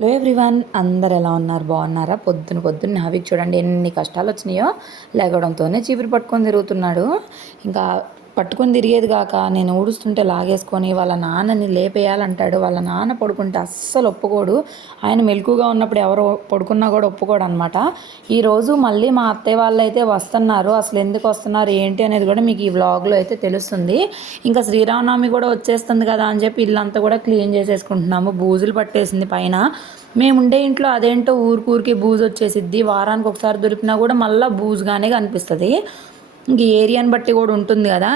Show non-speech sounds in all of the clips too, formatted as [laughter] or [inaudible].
Hello everyone అందరు ఎలా ఉన్నారు? బాగున్నారా? పొద్దున పొద్దున్న హవికి చూడండి ఎన్ని కష్టాలు వచ్చినాయో లేగడంతోనే చీపురు పట్టుకొని తిరుగుతున్నాడు. ఇంకా పట్టుకొని తిరిగేది కాక నేను ఊడుస్తుంటే లాగేసుకొని వాళ్ళ నాన్నని లేపేయాలంటాడు. వాళ్ళ నాన్న పడుకుంటే అస్సలు ఒప్పుకోడు. ఆయన మెలకుగా ఉన్నప్పుడు ఎవరు పడుకున్నా కూడా ఒప్పుకోడు అనమాట ఈరోజు మళ్ళీ మా అత్తయ్య వాళ్ళు అయితే వస్తున్నారు. అసలు ఎందుకు వస్తున్నారు ఏంటి అనేది కూడా మీకు ఈ వ్లాగ్లో అయితే తెలుస్తుంది. ఇంకా శ్రీరామనవమి కూడా వచ్చేస్తుంది కదా అని చెప్పి ఇల్లంతా కూడా క్లీన్ చేసేసుకుంటున్నాము. బూజులు పట్టేసింది పైన. మేము ఉండే ఇంట్లో అదేంటో ఊరికూరికి బూజు వచ్చేసిద్ది. వారానికి ఒకసారి దొరికినా కూడా మళ్ళీ బూజుగానే కనిపిస్తుంది. ఇంక ఏరియాని బట్టి కూడా ఉంటుంది కదా.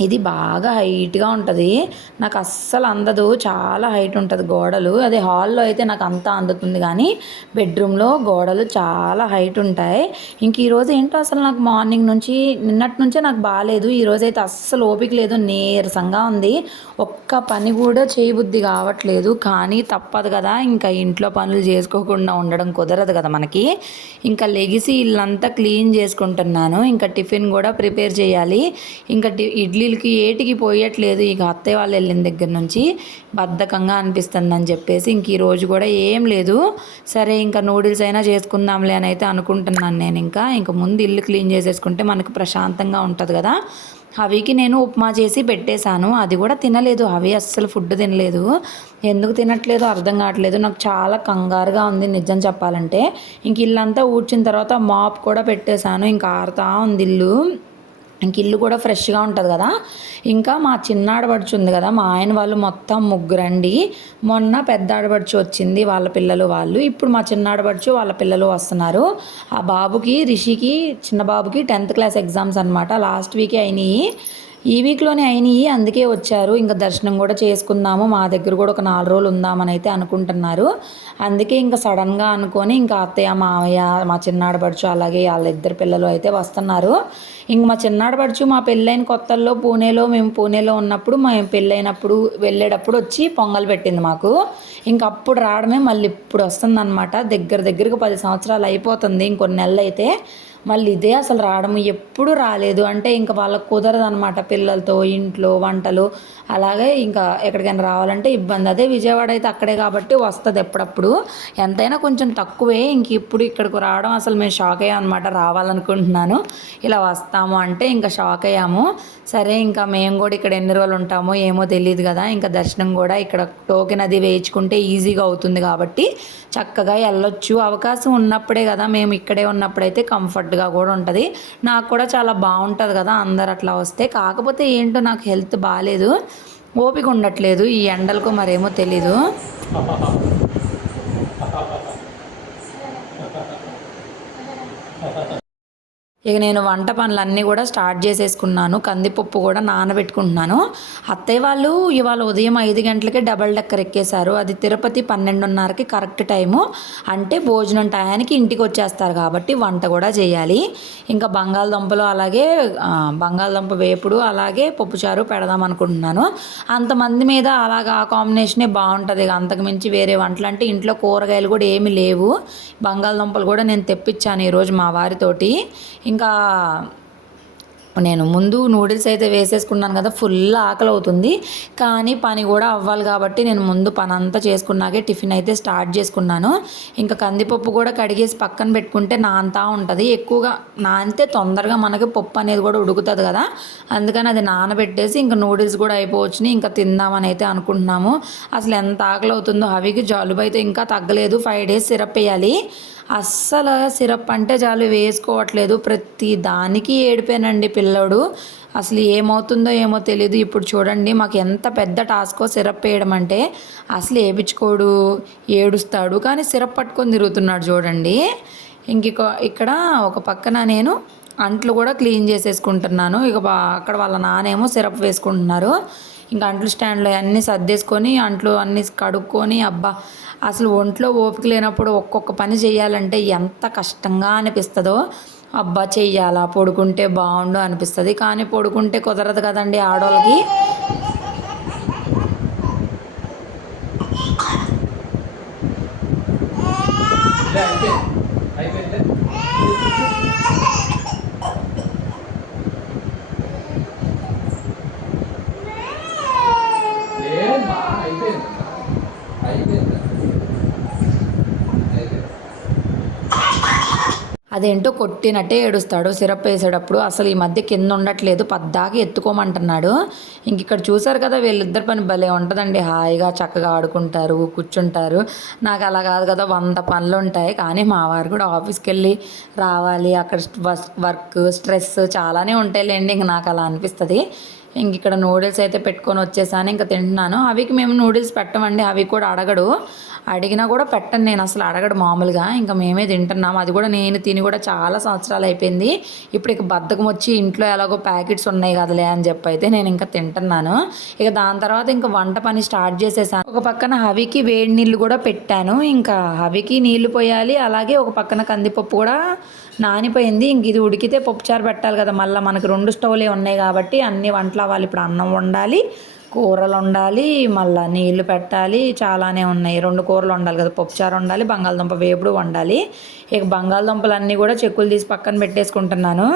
ఇది బాగా హైట్గా ఉంటుంది. నాకు అస్సలు అందదు. చాలా హైట్ ఉంటుంది గోడలు. అదే హాల్లో అయితే నాకు అంతా అందుతుంది కానీ బెడ్రూమ్లో గోడలు చాలా హైట్ ఉంటాయి. ఇంక ఈరోజు ఏంటో అసలు నాకు మార్నింగ్ నుంచి నిన్నటి నుంచే నాకు బాగాలేదు ఈరోజు అయితే అస్సలు ఓపిక లేదు. నీరసంగా ఉంది. ఒక్క పని కూడా చేయబుద్ధి కావట్లేదు. కానీ తప్పదు కదా. ఇంకా ఇంట్లో పనులు చేసుకోకుండా ఉండడం కుదరదు కదా మనకి. ఇంకా లెగిసి ఇల్లంతా క్లీన్ చేసుకుంటున్నాను. ఇంకా టిఫిన్ కూడా ప్రిపేర్ చేయాలి. ఇంకా ఇడ్లీ వీళ్ళకి ఏటికి పోయట్లేదు. ఇక అత్తయ్య వాళ్ళు వెళ్ళిన దగ్గర నుంచి బద్ధకంగా అనిపిస్తుందని చెప్పేసి ఇంక ఈ రోజు కూడా ఏం లేదు. సరే ఇంకా నూడిల్స్ అయినా చేసుకుందాంలే అని అయితే అనుకుంటున్నాను నేను ఇంకా. ఇంక ముందు ఇల్లు క్లీన్ చేసేసుకుంటే మనకు ప్రశాంతంగా ఉంటుంది కదా. హవికి నేను ఉప్మా చేసి పెట్టేశాను. అది కూడా తినలేదు. హవి అస్సలు ఫుడ్ తినలేదు. ఎందుకు తినట్లేదో? అర్థం కావట్లేదు. నాకు చాలా కంగారుగా ఉంది నిజం చెప్పాలంటే. ఇంక ఇల్లంతా ఊడ్చిన తర్వాత మాప్ కూడా పెట్టేశాను. ఇంకా ఆరుతా ఉంది ఇల్లు. ఇంక ఇల్లు కూడా ఫ్రెష్గా ఉంటుంది కదా. ఇంకా మా చిన్న ఆడపడుచు ఉంది కదా మా ఆయన వాళ్ళు మొత్తం ముగ్గురండి. మొన్న పెద్ద ఆడపడుచు వచ్చింది వాళ్ళ పిల్లలు వాళ్ళు. ఇప్పుడు మా చిన్న ఆడపడుచు వాళ్ళ పిల్లలు వస్తున్నారు. ఆ బాబుకి రిషికి చిన్న బాబుకి టెన్త్ క్లాస్ ఎగ్జామ్స్ అనమాట లాస్ట్ వీకే అయినాయి. ఈ వీక్లోనే అయినాయి అందుకే వచ్చారు. ఇంకా దర్శనం కూడా చేసుకుందాము. మా దగ్గర కూడా ఒక నాలుగు రోజులు ఉందామని అయితే అనుకుంటున్నారు. అందుకే ఇంకా సడన్గా అనుకొని ఇంకా అత్తయ్య మావయ్య మా చిన్నాడపడుచు అలాగే వాళ్ళ ఇద్దరు పిల్లలు అయితే వస్తున్నారు. ఇంక మా చిన్నాడపడుచు మా పెళ్ళైన కొత్తల్లో పూణేలో మేము పూణేలో ఉన్నప్పుడు మేము పెళ్ళైనప్పుడు వెళ్ళేటప్పుడు వచ్చి పొంగల్ పెట్టింది మాకు. ఇంక అప్పుడు రావడమే మళ్ళీ ఇప్పుడు వస్తుందన్నమాట. దగ్గర దగ్గరకు పది సంవత్సరాలు అయిపోతుంది. ఇంకొన్ని నెలలు అయితే మళ్ళీ ఇదే అసలు రావడం ఎప్పుడు రాలేదు. అంటే ఇంకా వాళ్ళకు కుదరదు అనమాట పిల్లలతో ఇంట్లో వంటలు. అలాగే ఇంకా ఎక్కడికైనా రావాలంటే ఇబ్బంది. అదే విజయవాడ అయితే అక్కడే కాబట్టి వస్తుంది ఎప్పుడప్పుడు. ఎంతైనా కొంచెం తక్కువే. ఇంక ఇప్పుడు ఇక్కడికి రావడం అసలు మేము షాక్ అయ్యాం అనమాట రావాలనుకుంటున్నాను. ఇలా వస్తాము అంటే ఇంకా షాక్ అయ్యాము. సరే ఇంకా మేము కూడా ఇక్కడ ఎన్ని రోజులు ఉంటామో ఏమో తెలియదు కదా. ఇంకా దర్శనం కూడా ఇక్కడ టోకెన్ అది వేయించుకుంటే ఈజీగా అవుతుంది కాబట్టి చక్కగా వెళ్ళొచ్చు. అవకాశం ఉన్నప్పుడే కదా మేము ఇక్కడే ఉన్నప్పుడైతే కంఫర్ట్ కంఫర్ట్గా కూడా ఉంటుంది. నాకు కూడా చాలా బాగుంటుంది కదా అందరు అట్లా వస్తే. కాకపోతే ఏంటో నాకు హెల్త్ బాగాలేదు ఓపిక ఉండట్లేదు. ఈ ఎండలకు మరేమో తెలీదు. ఇక నేను వంట పనులన్నీ కూడా స్టార్ట్ చేసేసుకున్నాను. కందిపప్పు కూడా నానబెట్టుకుంటున్నాను. అత్తయ్య వాళ్ళు ఇవాళ ఉదయం ఐదు గంటలకే డబల్ డెక్కర్ ఎక్కేశారు. అది తిరుపతి పన్నెండున్నరకి కరెక్ట్ టైము. అంటే భోజనం టయానికి ఇంటికి వచ్చేస్తారు కాబట్టి వంట కూడా చేయాలి. ఇంకా బంగాళదుంపలు అలాగే బంగాళదుంప వేపుడు అలాగే పప్పుచారు పెడదాం అనుకుంటున్నాను. అంతమంది మీద అలాగా ఆ కాంబినేషనే బాగుంటుంది. అంతకుమించి వేరే వంటలు అంటే ఇంట్లో కూరగాయలు కూడా ఏమీ లేవు. బంగాళదుంపలు కూడా నేను తెప్పించాను ఈరోజు మా వారితోటి. ఇంకా నేను ముందు నూడిల్స్ అయితే వేసేసుకున్నాను కదా ఫుల్ ఆకలి అవుతుంది కానీ పని కూడా అవ్వాలి కాబట్టి నేను ముందు పని అంతా చేసుకున్నాకే టిఫిన్ అయితే స్టార్ట్ చేసుకున్నాను. ఇంకా కందిపప్పు కూడా కడిగేసి పక్కన పెట్టుకుంటే నాంతా ఉంటుంది. ఎక్కువగా నానితే తొందరగా మనకి పప్పు అనేది కూడా ఉడుకుతుంది కదా. అందుకని అది నానబెట్టేసి ఇంకా నూడిల్స్ కూడా అయిపోవచ్చుని ఇంకా తిందామని అయితే అనుకుంటున్నాము. అసలు ఎంత ఆకలి అవుతుందో హవికి జలుబు అయితే ఇంకా తగ్గలేదు. ఫైవ్ డేస్ సిరప్ వేయాలి. అస్సలు సిరప్ అంటే చాలు వేసుకోవట్లేదు. ప్రతి దానికి ఏడిపోయానండి పిల్లడు. అసలు ఏమవుతుందో ఏమో తెలియదు ఇప్పుడు చూడండి మాకు ఎంత పెద్ద టాస్కో సిరప్ వేయడం అంటే అసలు వేపించుకోడు ఏడుస్తాడు. కానీ సిరప్ పట్టుకొని తిరుగుతున్నాడు చూడండి. ఇంక ఇక్కడ ఒక పక్కన నేను అంట్లు కూడా క్లీన్ చేసేసుకుంటున్నాను. ఇక అక్కడ వాళ్ళ నానేమో సిరప్ వేసుకుంటున్నారు. ఇంకా అంట్లు స్టాండ్లో అన్నీ సర్దేసుకొని అంట్లు అన్నీ కడుక్కొని అబ్బా! అసలు ఒంట్లో ఓపిక లేనప్పుడు ఒక్కొక్క పని చేయాలంటే ఎంత కష్టంగా అనిపిస్తుందో అబ్బా! చెయ్యాలా? పడుకుంటే బాగుండు అనిపిస్తుంది. కానీ పడుకుంటే కుదరదు కదండి ఆడవాళ్ళకి అదేంటో కొట్టినట్టే ఏడుస్తాడు సిరప్ వేసేటప్పుడు అసలు ఈ మధ్య కింద ఉండట్లేదు పద్దాకి ఎత్తుకోమంటున్నాడు. ఇంక ఇక్కడ చూసారు కదా వీళ్ళిద్దరి పని భలే ఉంటుందండి. హాయిగా చక్కగా ఆడుకుంటారు కూర్చుంటారు. నాకు అలా కాదు కదా వంద పనులు ఉంటాయి. కానీ మా వారు కూడా ఆఫీస్కి వెళ్ళి రావాలి. అక్కడ వర్క్ స్ట్రెస్ చాలానే ఉంటాయిలేండి. ఇంక నాకు అలా అనిపిస్తుంది. ఇంక ఇక్కడ నూడిల్స్ అయితే పెట్టుకొని వచ్చేసాను ఇంకా తింటున్నాను. అవికి మేము నూడిల్స్ పెట్టమండి అవి కూడా అడగడు. అడిగినా కూడా పెట్టను నేను అసలు అడగడు మామూలుగా. ఇంకా మేమే తింటున్నాం అది కూడా నేను తిని కూడా చాలా సంవత్సరాలు అయిపోయింది. ఇప్పుడు ఇక బద్ధకం వచ్చి ఇంట్లో ఎలాగో ప్యాకెట్స్ ఉన్నాయి కదలే అని చెప్పి అయితే నేను ఇంకా తింటున్నాను. ఇక దాని తర్వాత ఇంకా వంట పని స్టార్ట్ చేసేసాను. ఒక పక్కన హవికి వేడి నీళ్ళు కూడా పెట్టాను. ఇంకా హవికి నీళ్ళు పోయాలి అలాగే ఒక పక్కన కందిపప్పు కూడా నానిపోయింది. ఇంక ఇది ఉడికితే పప్పుచారు పెట్టాలి కదా. మళ్ళీ మనకి రెండు స్టవ్లే ఉన్నాయి కాబట్టి అన్ని వంటలు అవ్వాలి ఇప్పుడు అన్నం వండాలి కూరలు వండాలి మళ్ళీ నీళ్ళు పెట్టాలి చాలానే ఉన్నాయి. రెండు కూరలు వండాలి కదా. పప్పుచారు వండాలి బంగాళదుంప వేపుడు వండాలి. ఇక బంగాళదుంపలు అన్నీ కూడా చెక్కులు తీసి పక్కన పెట్టేసుకుంటున్నాను.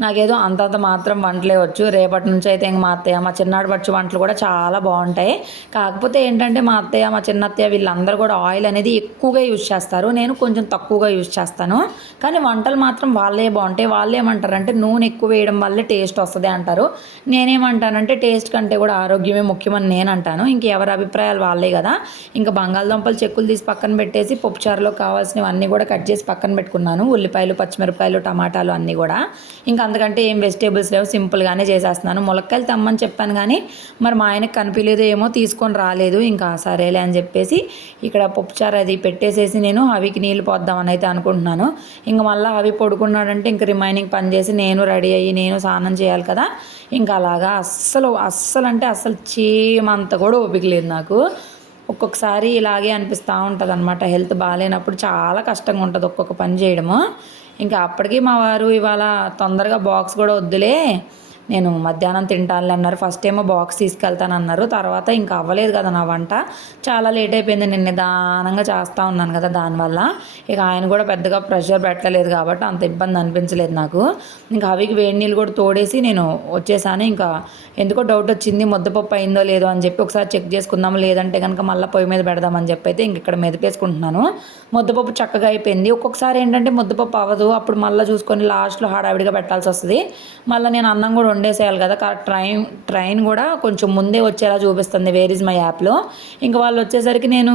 నాకేదో అంతంత మాత్రం వంటలే వచ్చు. రేపటి నుంచి అయితే ఇంక మా అత్తయ్య మా చిన్నాడు పచ్చి వంటలు కూడా చాలా బాగుంటాయి. కాకపోతే ఏంటంటే మా అత్తయ్య మా చిన్నత్తయ్య వీళ్ళందరూ కూడా ఆయిల్ అనేది ఎక్కువగా యూజ్ చేస్తారు. నేను కొంచెం తక్కువగా యూజ్ చేస్తాను. కానీ వంటలు మాత్రం వాళ్ళే బాగుంటాయి. వాళ్ళు ఏమంటారంటే నూనె ఎక్కువ వేయడం వల్లే టేస్ట్ వస్తుంది అంటారు. నేనేమంటానంటే టేస్ట్ కంటే కూడా ఆరోగ్యమే ముఖ్యమని నేను అంటాను. ఇంక ఎవరి అభిప్రాయాలు వాళ్ళే కదా. ఇంకా బంగాళదుంపలు చెక్కులు తీసి పక్కన పెట్టేసి పప్పుచారులో కావాల్సినవి అన్నీ కూడా కట్ చేసి పక్కన పెట్టుకున్నాను. ఉల్లిపాయలు పచ్చిమిరపకాయలు టమాటాలు అన్నీ కూడా. ఇంకా అందుకంటే ఏం వెజిటేబుల్స్ లేవు సింపుల్గానే చేసేస్తున్నాను. ములక్కాయలు తెమ్మని చెప్పాను కానీ మరి మా ఆయనకు కనిపించలేదు ఏమో తీసుకొని రాలేదు. ఇంకా సరేలే అని చెప్పేసి ఇక్కడ పప్పుచారు అది పెట్టేసేసి నేను అవికి నీళ్ళు పోద్దామని అయితే అనుకుంటున్నాను. ఇంకా మళ్ళీ అవి పడుకున్నాడంటే ఇంక రిమైనింగ్ పని చేసి నేను రెడీ అయ్యి నేను స్నానం చేయాలి కదా. ఇంకా అలాగా అస్సలు అస్సలు అంటే అస్సలు చీమంత కూడా ఓపిక లేదు నాకు. ఒక్కొక్కసారి ఇలాగే అనిపిస్తూ ఉంటుంది అనమాట హెల్త్ బాగాలేనప్పుడు చాలా కష్టంగా ఉంటుంది ఒక్కొక్క పని చేయడము. ఇంకా అప్పటికి మా వారు ఇవాళ తొందరగా బాక్స్ కూడా వద్దులే. నేను మధ్యాహ్నం తింటానులే అన్నారు. ఫస్ట్ ఏమో బాక్స్ తీసుకెళ్తాను అన్నారు తర్వాత ఇంకా అవ్వలేదు కదా నా వంట. చాలా లేట్ అయిపోయింది. నేను నిదానంగా చేస్తూ ఉన్నాను కదా దానివల్ల. ఇక ఆయన కూడా పెద్దగా ప్రెషర్ పెట్టలేదు కాబట్టి అంత ఇబ్బంది అనిపించలేదు నాకు. ఇంకా అవికి వేడి నీళ్ళు కూడా తోడేసి నేను వచ్చేసాను. ఇంకా ఎందుకో డౌట్ వచ్చింది. ముద్దపప్పు అయిందో లేదో అని చెప్పి ఒకసారి చెక్ చేసుకుందాం లేదంటే కనుక మళ్ళీ పొయ్యి మీద పెడదామని చెప్పి అయితే ఇంక ఇక్కడ మెదిపేసుకుంటున్నాను. ముద్దపప్పు చక్కగా అయిపోయింది. ఒక్కొక్కసారి ఏంటంటే ముద్దపప్పు అవ్వదు. అప్పుడు మళ్ళీ చూసుకొని లాస్ట్లో హడావిడిగా పెట్టాల్సి వస్తుంది. మళ్ళీ నేను అన్నం కూడా వండేసేయాలి కదా. ట్రైన్ ట్రైన్ కూడా కొంచెం ముందే వచ్చేలా చూపిస్తుంది. వేర్ ఇస్ మై యాప్లో. ఇంకా వాళ్ళు వచ్చేసరికి నేను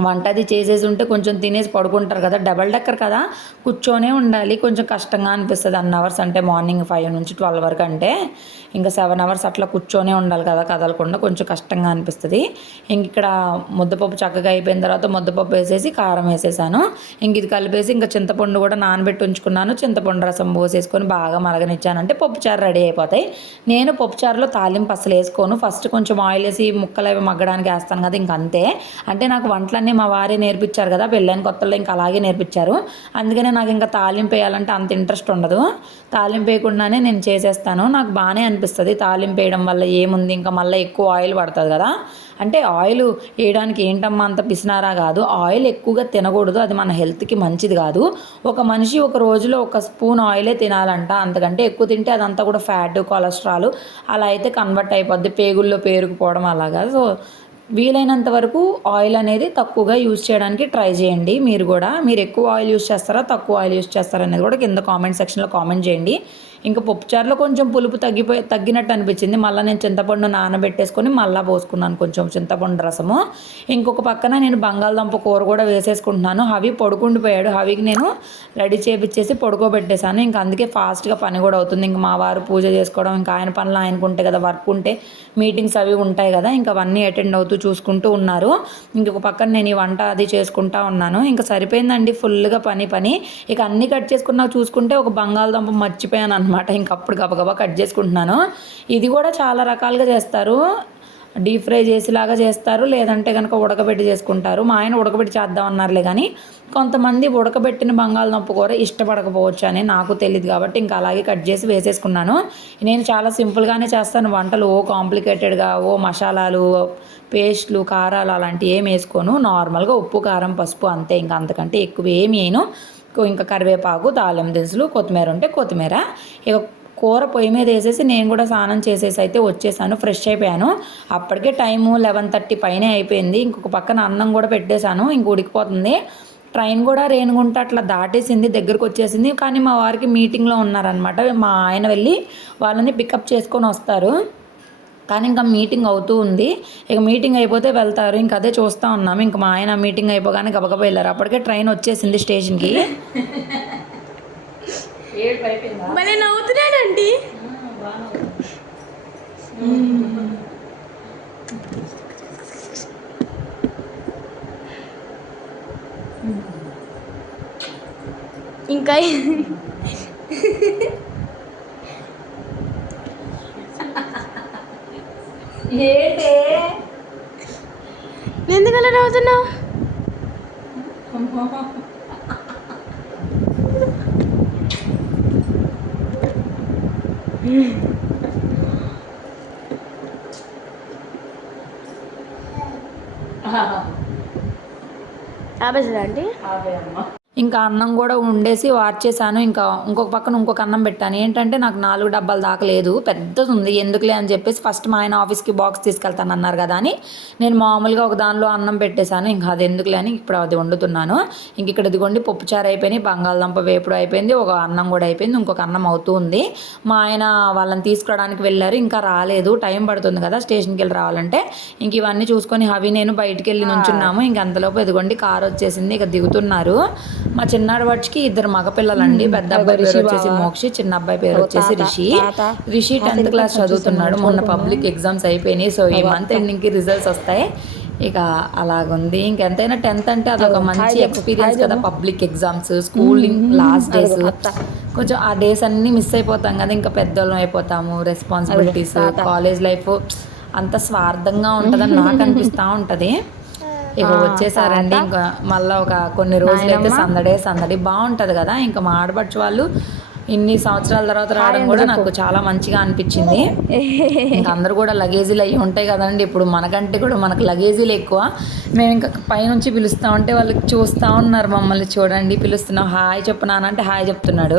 వంట అది చేసేసి ఉంటే కొంచెం తినేసి పడుకుంటారు కదా డబల్ డెక్కర్ కదా. కూర్చొనే ఉండాలి కొంచెం కష్టంగా అనిపిస్తుంది. అన్ అవర్స్ అంటే మార్నింగ్ ఫైవ్ నుంచి ట్వెల్వ్ వరకు అంటే ఇంకా సెవెన్ అవర్స్ అట్లా కూర్చొనే ఉండాలి కదా కదలకుండా కొంచెం కష్టంగా అనిపిస్తుంది. ఇంక ఇక్కడ ముద్దపప్పు చక్కగా అయిపోయిన తర్వాత ముద్దపప్పు వేసేసి కారం వేసేసాను. ఇంక ఇది కలిపేసి ఇంకా చింతపండు కూడా నానబెట్టి ఉంచుకున్నాను. చింతపండు రసం పోసేసుకొని బాగా మరగనిచ్చానంటే పప్పుచారు రెడీ అయిపోతాయి. నేను పప్పుచారులో తాలింపు అసలు వేసుకోను. ఫస్ట్ కొంచెం ఆయిల్ వేసి ముక్కలు అవి మగ్గడానికి వేస్తాను కదా ఇంక అంతే. అంటే నాకు అన్నీ మా వారే నేర్పించారు కదా పెళ్ళైన కొత్తలో ఇంకా అలాగే నేర్పించారు. అందుకనే నాకు ఇంకా తాలింపు వేయాలంటే అంత ఇంట్రెస్ట్ ఉండదు. తాలింపు వేయకుండానే నేను చేసేస్తాను. నాకు బాగానే అనిపిస్తుంది తాలింపు వేయడం వల్ల ఏముంది? ఇంకా మళ్ళీ ఎక్కువ ఆయిల్ పడుతుంది కదా. అంటే ఆయిల్ వేయడానికి ఏంటమ్మా అంత పిసినారా కాదు. ఆయిల్ ఎక్కువగా తినకూడదు. అది మన హెల్త్కి మంచిది కాదు. ఒక మనిషి ఒక రోజులో ఒక స్పూన్ ఆయిలే తినాలంట. అంతకంటే ఎక్కువ తింటే అదంతా కూడా ఫ్యాట్ కొలెస్ట్రాల్ అలా అయితే కన్వర్ట్ అయిపోద్ది. పేగుల్లో పేరుకుపోవడం అలాగా సో వీలైనంత వరకు ఆయిల్ అనేది తక్కువగా యూజ్ చేయడానికి ట్రై చేయండి. మీరు కూడా మీరు ఎక్కువ ఆయిల్ యూజ్ చేస్తారా తక్కువ ఆయిల్ యూజ్ చేస్తారా అనేది కూడా కింద కామెంట్ సెక్షన్లో కామెంట్ చేయండి. ఇంకా పప్పుచారులో కొంచెం పులుపు తగ్గిపోయి తగ్గినట్టు అనిపించింది. మళ్ళీ నేను చింతపండు నానబెట్టేసుకొని మళ్ళీ పోసుకున్నాను కొంచెం చింతపండు రసము. ఇంకొక పక్కన నేను బంగాళదుంప కూర కూడా వేసేసుకుంటున్నాను. హవి పడుకుండిపోయాడు. హవికి నేను రెడీ చేపించేసి పడుకోబెట్టేశాను. ఇంకా అందుకే ఫాస్ట్గా పని కూడా అవుతుంది. ఇంకా మా వారు పూజ చేసుకోవడం ఇంకా ఆయన పనులు ఆయనకు ఉంటాయి కదా వర్క్ ఉంటే మీటింగ్స్ అవి ఉంటాయి కదా ఇంకా అవన్నీ అటెండ్ అవుతూ చూసుకుంటూ ఉన్నారు. ఇంకొక పక్కన నేను ఈ వంట అది చేసుకుంటా ఉన్నాను. ఇంకా సరిపోయిందండి ఫుల్గా పని పని. ఇక అన్నీ కట్ చేసుకున్నా చూసుకుంటే ఒక బంగాళదుంప మర్చిపోయాను అనమాట ఇంకప్పుడు గబగబా కట్ చేసుకుంటున్నాను. ఇది కూడా చాలా రకాలుగా చేస్తారు. డీప్ ఫ్రై చేసేలాగా చేస్తారు. లేదంటే కనుక ఉడకబెట్టి చేసుకుంటారు. మా ఆయన ఉడకబెట్టి చేద్దాం అన్నారులే కానీ కొంతమంది ఉడకబెట్టిన బంగాళదుంప కూర ఇష్టపడకపోవచ్చు అని నాకు తెలియదు కాబట్టి ఇంకా అలాగే కట్ చేసి వేసేసుకున్నాను. నేను చాలా సింపుల్గానే చేస్తాను. వంటలు ఓ కాంప్లికేటెడ్గా ఓ మసాలాలు పేస్ట్లు కారాలు అలాంటివి ఏం వేసుకోను. నార్మల్గా ఉప్పు కారం పసుపు అంతే. ఇంకా అంతకంటే ఎక్కువ ఏమి వేయను. ఇంకా కరివేపాకు తాళం దినుసులు కొత్తిమీర ఉంటే కొత్తిమీర. ఇక కూర పొయ్యి మీద వేసేసి నేను కూడా స్నానం చేసేసి అయితే వచ్చేసాను ఫ్రెష్ అయిపోయాను. అప్పటికే టైము లెవెన్ థర్టీ పైనే అయిపోయింది. ఇంకొక పక్కన అన్నం కూడా పెట్టేశాను ఇంక ఉడికిపోతుంది. ట్రైన్ కూడా రేణుగుంట అట్లా దాటేసింది దగ్గరకు వచ్చేసింది. కానీ మా వారికి మీటింగ్లో ఉన్నారనమాట మా ఆయన వెళ్ళి వాళ్ళని పికప్ చేసుకొని వస్తారు. కానీ ఇంకా మీటింగ్ అవుతూ ఉంది. ఇక మీటింగ్ అయిపోతే వెళ్తారు. ఇంకా అదే చూస్తూ ఉన్నాము ఇంకా మా ఆయన మీటింగ్ అయిపోగానే గబగబా వెళ్ళారు. అప్పటికే ట్రైన్ వచ్చేసింది స్టేషన్కి. నవ్వుతున్నాడండి ఇంకా ఏంటే? ఎందుకు అలా నవ్వుతున్నావు? ఆపేసరా అండి ఇంకా అన్నం కూడా ఉండేసి వార్చేసాను ఇంకా ఇంకొక పక్కన ఇంకొక అన్నం పెట్టాను. ఏంటంటే నాకు నాలుగు డబ్బాలు దాకా లేదు. పెద్దది ఉంది. ఎందుకులే అని చెప్పేసి ఫస్ట్ మా ఆయన ఆఫీస్కి బాక్స్ తీసుకెళ్తాను అన్నారు కదా అని. నేను మామూలుగా ఒక దానిలో అన్నం పెట్టేశాను. ఇంకా అది ఎందుకులే అని ఇప్పుడు అది వండుతున్నాను. ఇంక ఇక్కడ ఇదిగోండి పప్పుచారు అయిపోయింది బంగాళదుంప వేపుడు అయిపోయింది ఒక అన్నం కూడా అయిపోయింది ఇంకొక అన్నం అవుతూ ఉంది. మా ఆయన వాళ్ళని తీసుకురావడానికి వెళ్ళారు. ఇంకా రాలేదు. టైం పడుతుంది కదా స్టేషన్కి వెళ్ళి రావాలంటే. ఇంక ఇవన్నీ చూసుకొని హవి నేను బయటికి వెళ్ళి నుంచున్నాము. ఇంక అంతలోపు ఇదిగోండి కార్ వచ్చేసింది. ఇక దిగుతున్నారు. మా చిన్నాడు వాడికి ఇద్దరు మగపిల్లలండి. పెద్ద అబ్బాయి పేరు వచ్చేసి మోక్షి చిన్న అబ్బాయి పేరు వచ్చేసి రిషి. రిషి టెన్త్ క్లాస్ చదువుతున్నాడు. మొన్న పబ్లిక్ ఎగ్జామ్స్ అయిపోయినాయి. సో ఈ మంత్ ఎండింగ్కి రిజల్ట్స్ వస్తాయి. ఇక అలాగుంది. ఇంకెంతైనా టెన్త్ అంటే అదొక మంచి ఎక్స్పీరియన్స్ కదా public exams schooling last days. కొంచెం ఆ డేస్ అన్ని మిస్ అయిపోతాం కదా. ఇంకా పెద్దోళ్ళం అయిపోతాము. రెస్పాన్సిబిలిటీస్ కాలేజ్ లైఫ్ అంత స్వార్థంగా ఉంటుందని [laughs] నాకు అనిపిస్తూ ఉంటది. ఇక వచ్చేసారండి. ఇంకా మళ్ళీ ఒక కొన్ని రోజులు అయితే సందడే సందడి బాగుంటది కదా. ఇంకా మా ఆడపడుచు వాళ్ళు ఇన్ని సంవత్సరాల తర్వాత రావడం కూడా నాకు చాలా మంచిగా అనిపించింది. ఇంకా అందరూ కూడా లగేజీలు అవి ఉంటాయి కదండి. ఇప్పుడు మనకంటే కూడా మనకు లగేజీలు ఎక్కువ. మేము ఇంకా పైనుంచి పిలుస్తా ఉంటే వాళ్ళు చూస్తూ ఉన్నారు మమ్మల్ని చూడండి. పిలుస్తున్నాం. హాయ్ చెప్పు నాన్న అంటే హాయ్ చెప్తున్నాడు.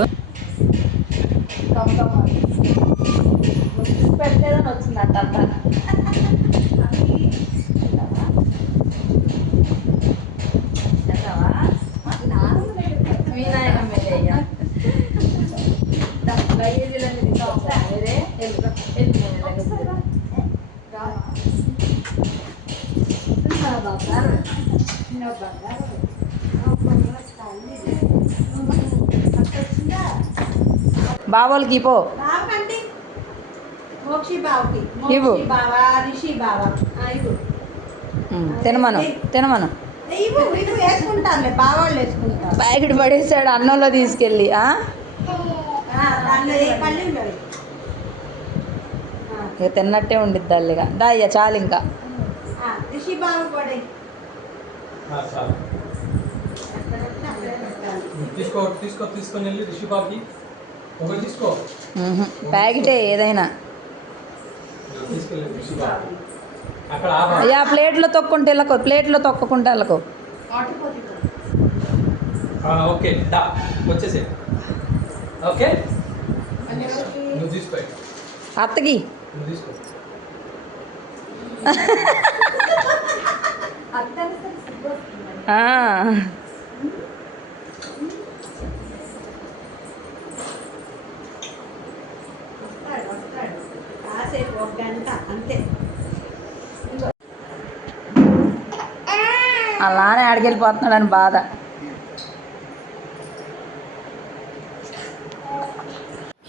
పెట్టలేదని అత్త బావోళ్ళకి పో. ఇవ్వు. తినమను తినమను. ప్యాకెట్ పడేసాడు అన్నంలో తీసుకెళ్ళి ఇక తిన్నట్టే ఉండిద్ది అల్లిగా. దా అయ్యా చాలు ఇంకా. రిషి బావ తీసుకో తీసుకో తీసుకొని వెళ్ళి రిషి బాబుకి. ఒకటి తీసుకో. ఉహు, ప్యాకెటే ఏదైనా. తీసుకెళ్ళి రిషి బాబు అక్కడ ఆపా అయ్యా ప్లేట్లో తొక్కుంటే వెళ్ళకో ప్లేట్లో తొక్కకుంటే వెళ్ళకో. ఆ, ఓకే దా వచ్చేసే ఓకే? నువ్వు తీసుకో అత్తకి. నువ్వు తీసుకో [laughs] ఆ, వస్తాడు వస్తాడు కాసేపు ఒక గంట అంతే అలానే ఆడికెళ్ళిపోతున్నాడని బాధ.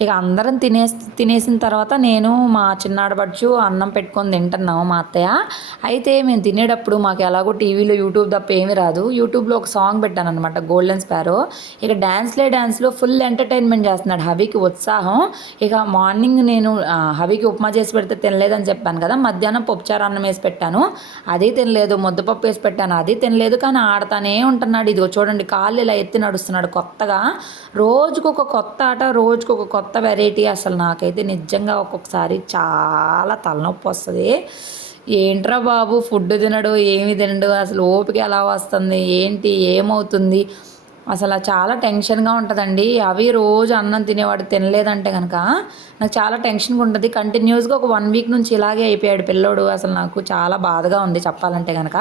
ఇక అందరం తినేసి తినేసిన తర్వాత నేను మా చిన్నాడబడుచు అన్నం పెట్టుకొని తింటున్నాము మా అత్తయ్య. అయితే మేము తినేటప్పుడు మాకు ఎలాగో టీవీలో యూట్యూబ్ తప్ప ఏమీ రాదు. యూట్యూబ్లో ఒక సాంగ్ పెట్టాను అనమాట గోల్డెన్ స్పారో ఇక డ్యాన్స్లే డ్యాన్స్లో ఫుల్ ఎంటర్టైన్మెంట్ చేస్తున్నాడు హవికి ఉత్సాహం. ఇక మార్నింగ్ నేను హవికి ఉప్మా చేసి పెడితే తినలేదని చెప్పాను కదా మధ్యాహ్నం పప్పుచారు అన్నం వేసి పెట్టాను. అది తినలేదు ముద్దపప్పు వేసి పెట్టాను అది తినలేదు కానీ ఆడతానే ఉంటున్నాడు. ఇదిగో చూడండి కాళ్ళు ఇలా ఎత్తి నడుస్తున్నాడు కొత్తగా. రోజుకొక కొత్త ఆట రోజుకొక కొత్త కొత్త వెరైటీ అసలు నాకైతే నిజంగా ఒక్కొక్కసారి చాలా తలనొప్పి వస్తుంది. ఏంట్రా బాబు ఫుడ్ తినడు ఏమి తినడు అసలు ఓపిక ఎలా వస్తుంది ఏంటి ఏమవుతుంది? అసలు చాలా టెన్షన్గా ఉంటుందండి. అవి రోజు అన్నం తినేవాడు తినలేదంటే కనుక నాకు చాలా టెన్షన్గా ఉంటుంది. కంటిన్యూస్గా ఒక వన్ వీక్ నుంచి ఇలాగే అయిపోయాడు పిల్లోడు. అసలు నాకు చాలా బాధగా ఉంది చెప్పాలంటే కనుక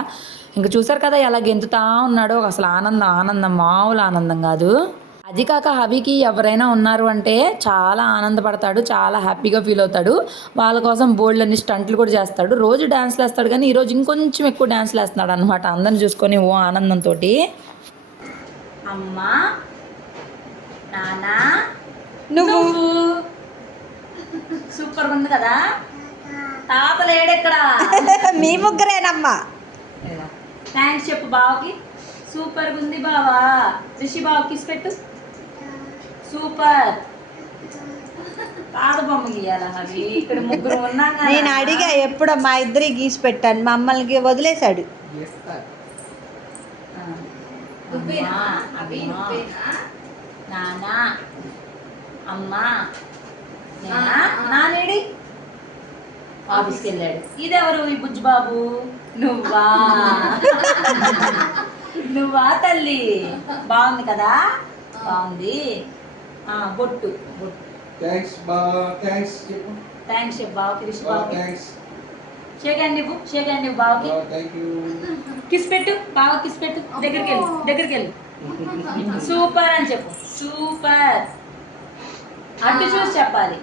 ఇంకా చూసారు కదా ఎలా గెంతుతా ఉన్నాడో అసలు ఆనందం ఆనందం మామూలు ఆనందం కాదు. అది కాక హవికి ఎవరైనా ఉన్నారు అంటే చాలా ఆనందపడతాడు చాలా హ్యాపీగా ఫీల్ అవుతాడు. వాళ్ళ కోసం బోల్డ్ అన్ని స్టంట్లు కూడా చేస్తాడు. రోజు డ్యాన్స్లు వేస్తాడు కానీ ఈరోజు ఇంకొంచెం ఎక్కువ డ్యాన్స్లు వేస్తున్నాడు అనమాట అందరిని చూసుకొని ఓ ఆనందంతో అమ్మా నానా నువ్వు? సూపర్ ఉంది కదా? తాత లేడెక్కడ [laughs] మీ ముగ్గురేనమ్మా. థ్యాంక్స్ చెప్పు బావకి. సూపర్ ఉంది బావా. రిషి బావకి కిస్ పెట్టు. సూపర్. నేను అడిగా ఎప్పుడో మా ఇద్దరికి గీసి పెట్టాను? మమ్మల్ని వదిలేశాడు. నానా. అమ్మా. నేనా? నానేడి? ఆఫీస్కి వెళ్ళాడు ఇదెవరు ఈ బుజ్జిబాబు? నువ్వా? [laughs] నువ్వా తల్లి? బాగుంది కదా? బాగుంది. బొట్టు బొట్టు. థ్యాంక్స్ బా థ్యాంక్స్ చెప్పు. థ్యాంక్స్ చెప్పు బావకి రిషి బా బావకి. థ్యాంక్స్ ఇవ్వు షేకండి ఇవ్వు బావకి. థ్యాంక్ యూ కిస్ పెట్టు బావ కిస్ పెట్టు. దగ్గరికి వెళ్ళు దగ్గరికి వెళ్ళు. సూపర్ అని చెప్పు. సూపర్. అటు చూసి చెప్పాలి.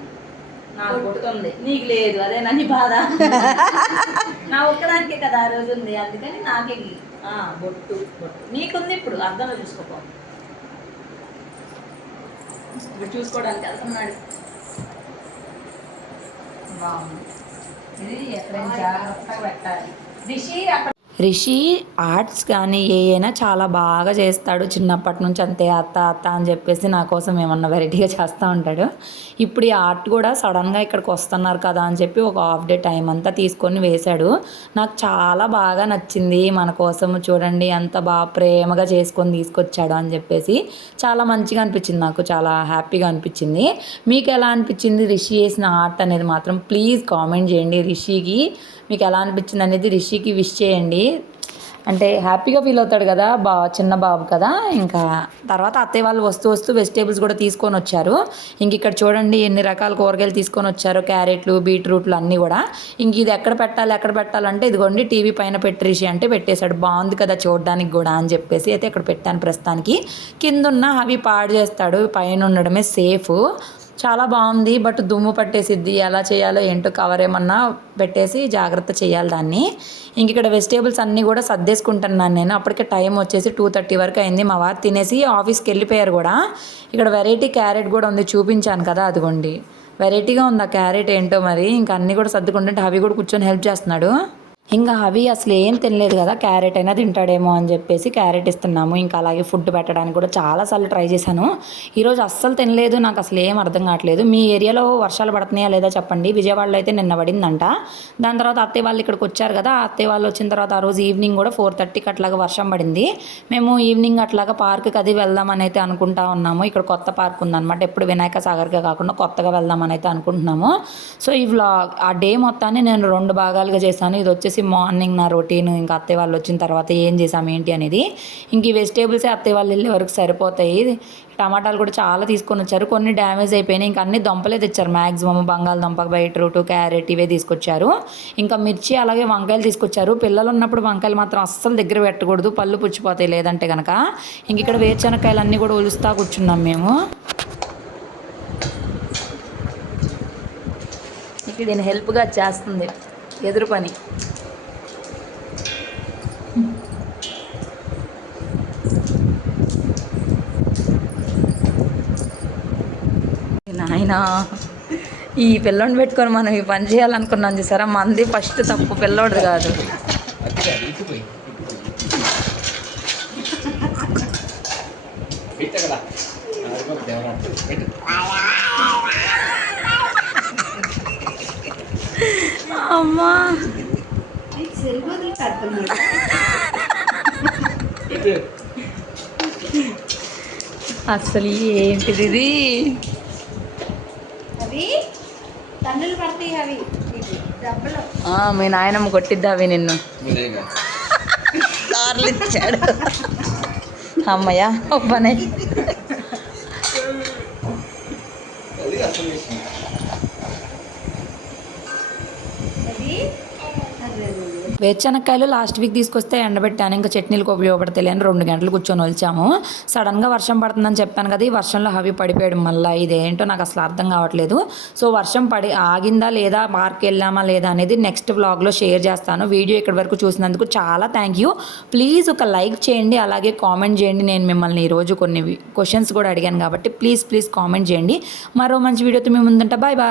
నాకు కొడుతుంది నీకు లేదు అదే నా నీ బాధ. నా ఒక్కదానికే కదా ఆ రోజు ఉంది అందుకని నాకే బొట్టు బొట్టు. నీకుంది ఇప్పుడు అర్థంలో చూసుకోపో. ఇప్పుడు చూసుకోవడానికి వెళ్తున్నాడు. బాగుంది ఇది ఎక్కడైనా జాగ్రత్తగా పెట్టాలి. రిషి అక్కడ రిషి ఆర్ట్స్ కానీ ఏ అయినా చాలా బాగా చేస్తాడు. చిన్నప్పటి నుంచి అంతే అత్త అత్త అని చెప్పేసి నా కోసం ఏమన్నా వెరైటీగా చేస్తూ ఉంటాడు. ఇప్పుడు ఈ ఆర్ట్ కూడా సడన్గా ఇక్కడికి వస్తున్నారు కదా అని చెప్పి ఒక హాఫ్ డే టైం అంతా తీసుకొని వేశాడు. నాకు చాలా బాగా నచ్చింది. మన కోసం చూడండి ఎంత బాగా ప్రేమగా చేసుకొని తీసుకొచ్చాడు అని చెప్పేసి చాలా మంచిగా అనిపించింది నాకు. చాలా హ్యాపీగా అనిపించింది. మీకు ఎలా అనిపించింది రిషి చేసిన ఆర్ట్ అనేది మాత్రం ప్లీజ్ కామెంట్ చేయండి. రిషికి మీకు ఎలా అనిపించింది అనేది రిషికి విష్ చేయండి. అంటే హ్యాపీగా ఫీల్ అవుతాడు కదా బా చిన్న బాబు కదా. ఇంకా తర్వాత అత్తయ్య వాళ్ళు వస్తూ వస్తూ వెజిటేబుల్స్ కూడా తీసుకొని వచ్చారు. ఇంక ఇక్కడ చూడండి ఎన్ని రకాల కూరగాయలు తీసుకొని వచ్చారు క్యారెట్లు బీట్రూట్లు అన్నీ కూడా. ఇంక ఇది ఎక్కడ పెట్టాలి ఎక్కడ పెట్టాలంటే ఇదిగోండి టీవీ పైన పెట్టేసి అంటే పెట్టేశాడు. బాగుంది కదా చూడడానికి కూడా అని చెప్పేసి అయితే ఇక్కడ పెట్టాను ప్రస్తుతానికి. కింద ఉన్న అవి పాడు చేస్తాడు పైన ఉండడమే సేఫ్. చాలా బాగుంది బట్ దుమ్ము పట్టేసిద్ది. ఎలా చేయాలో ఏంటో కవర్ ఏమన్నా పెట్టేసి జాగ్రత్త చేయాలి దాన్ని. ఇంక ఇక్కడ వెజిటేబుల్స్ అన్నీ కూడా సర్దేసుకుంటున్నాను నేను. అప్పటికే టైం వచ్చేసి టూ థర్టీ వరకు అయింది. మా వారు తినేసి ఆఫీస్కి వెళ్ళిపోయారు కూడా. ఇక్కడ వెరైటీ క్యారెట్ కూడా ఉంది చూపించాను కదా అదిగోండి. వెరైటీగా ఉంది ఆ క్యారెట్ ఏంటో మరి. ఇంకా అన్నీ కూడా సర్దుకుంటుంటే అవి కూడా కూర్చొని హెల్ప్ చేస్తున్నాడు. ఇంకా అవి అసలు ఏం తినలేదు కదా క్యారెట్ అయినా తింటాడేమో అని చెప్పేసి క్యారెట్ ఇస్తున్నాము. ఇంకా అలాగే ఫుడ్ పెట్టడానికి కూడా చాలాసార్లు ట్రై చేశాను. ఈరోజు అస్సలు తినలేదు నాకు అసలు ఏం అర్థం కావట్లేదు. మీ ఏరియాలో వర్షాలు పడుతున్నాయా లేదా చెప్పండి. విజయవాడలో అయితే నిన్న పడిందంట. దాని తర్వాత అత్తయ్య వాళ్ళు ఇక్కడికి వచ్చారు కదా అత్తయ్య వాళ్ళు వచ్చిన తర్వాత ఆ రోజు ఈవినింగ్ కూడా ఫోర్ థర్టీకి అట్లాగా వర్షం పడింది. మేము ఈవినింగ్ అట్లాగా పార్క్కి అది వెళ్దామని అయితే అనుకుంటా ఉన్నాము. ఇక్కడ కొత్త పార్క్ ఉందన్నమాట. ఎప్పుడు వినాయక సాగర్గా కాకుండా కొత్తగా వెళ్దామని అయితే అనుకుంటున్నాము. సో ఈ వ్లాగ్ ఆ డే మొత్తాన్ని నేను రెండు భాగాలుగా చేశాను. ఇది వచ్చేసి మార్నింగ్ నా రొటీన్ ఇంకా అత్తయ్య వాళ్ళు వచ్చిన తర్వాత ఏం చేసాము ఏంటి అనేది ఇంక ఈ వెజిటేబుల్సే అత్తయ్య వాళ్ళు వెళ్ళే వరకు సరిపోతాయి. టమాటాలు కూడా చాలా తీసుకొని వచ్చారు. కొన్ని డ్యామేజ్ అయిపోయినాయి. ఇంకా అన్ని దొంపలే తెచ్చారు. మ్యాక్సిమం బంగాళదుంప బీట్రూట్ క్యారెట్ ఇవే తీసుకొచ్చారు. ఇంకా మిర్చి అలాగే వంకాయలు తీసుకొచ్చారు. పిల్లలు ఉన్నప్పుడు వంకాయలు మాత్రం అస్సలు దగ్గర పెట్టకూడదు. పళ్ళు పుచ్చిపోతాయి లేదంటే కనుక ఇంక ఇక్కడ వేరుశనక్కాయలు అన్నీ కూడా ఒలుస్తా కూర్చున్నాం మేము. ఇక్కడ నేను హెల్ప్గా చేస్తుంది. ఎదురు పని. నాయనా. ఈ పిల్లోని పెట్టుకొని మనం ఈ పని చేయాలనుకున్నాం చూసారా? మంది ఫస్ట్ తప్పు పిల్లోడు కాదు. అమ్మా. అసలు ఏంటిది ఇది అవి తన్నులు పడతాయి అవి ఇది డబ్బులు ఆ, మీ నాయనమ్మ కొట్టిద్దా అవి నిన్ను కార్లు [laughs] ఇచ్చాడు అమ్మయ్య ఒక పని వేరుశనక్కాయలు లాస్ట్ వీక్ తీసుకొస్తే ఎండబెట్టాను ఇంకా చట్నీలకు ఉపయోగపడతాయి అని రెండు గంటలు కూర్చొని వచ్చాము సడన్గా వర్షం పడుతుందని చెప్పాను కదా ఈ వర్షంలో హవి పడిపోయాడు మళ్ళీ. ఇదేంటో నాకు అసలు అర్థం కావట్లేదు. సో వర్షం పడి ఆగిందా లేదా పార్క్ వెళ్ళామా లేదా అనేది నెక్స్ట్ వ్లాగ్లో షేర్ చేస్తాను. వీడియో ఇక్కడి వరకు చూసినందుకు చాలా థ్యాంక్ యూ ప్లీజ్ ఒక లైక్ చేయండి అలాగే కామెంట్ చేయండి. నేను మిమ్మల్ని ఈరోజు కొన్ని క్వశ్చన్స్ కూడా అడిగాను కాబట్టి ప్లీజ్ ప్లీజ్ కామెంట్ చేయండి. మరో మంచి వీడియోతో మేము ముందుంటా. Bye bye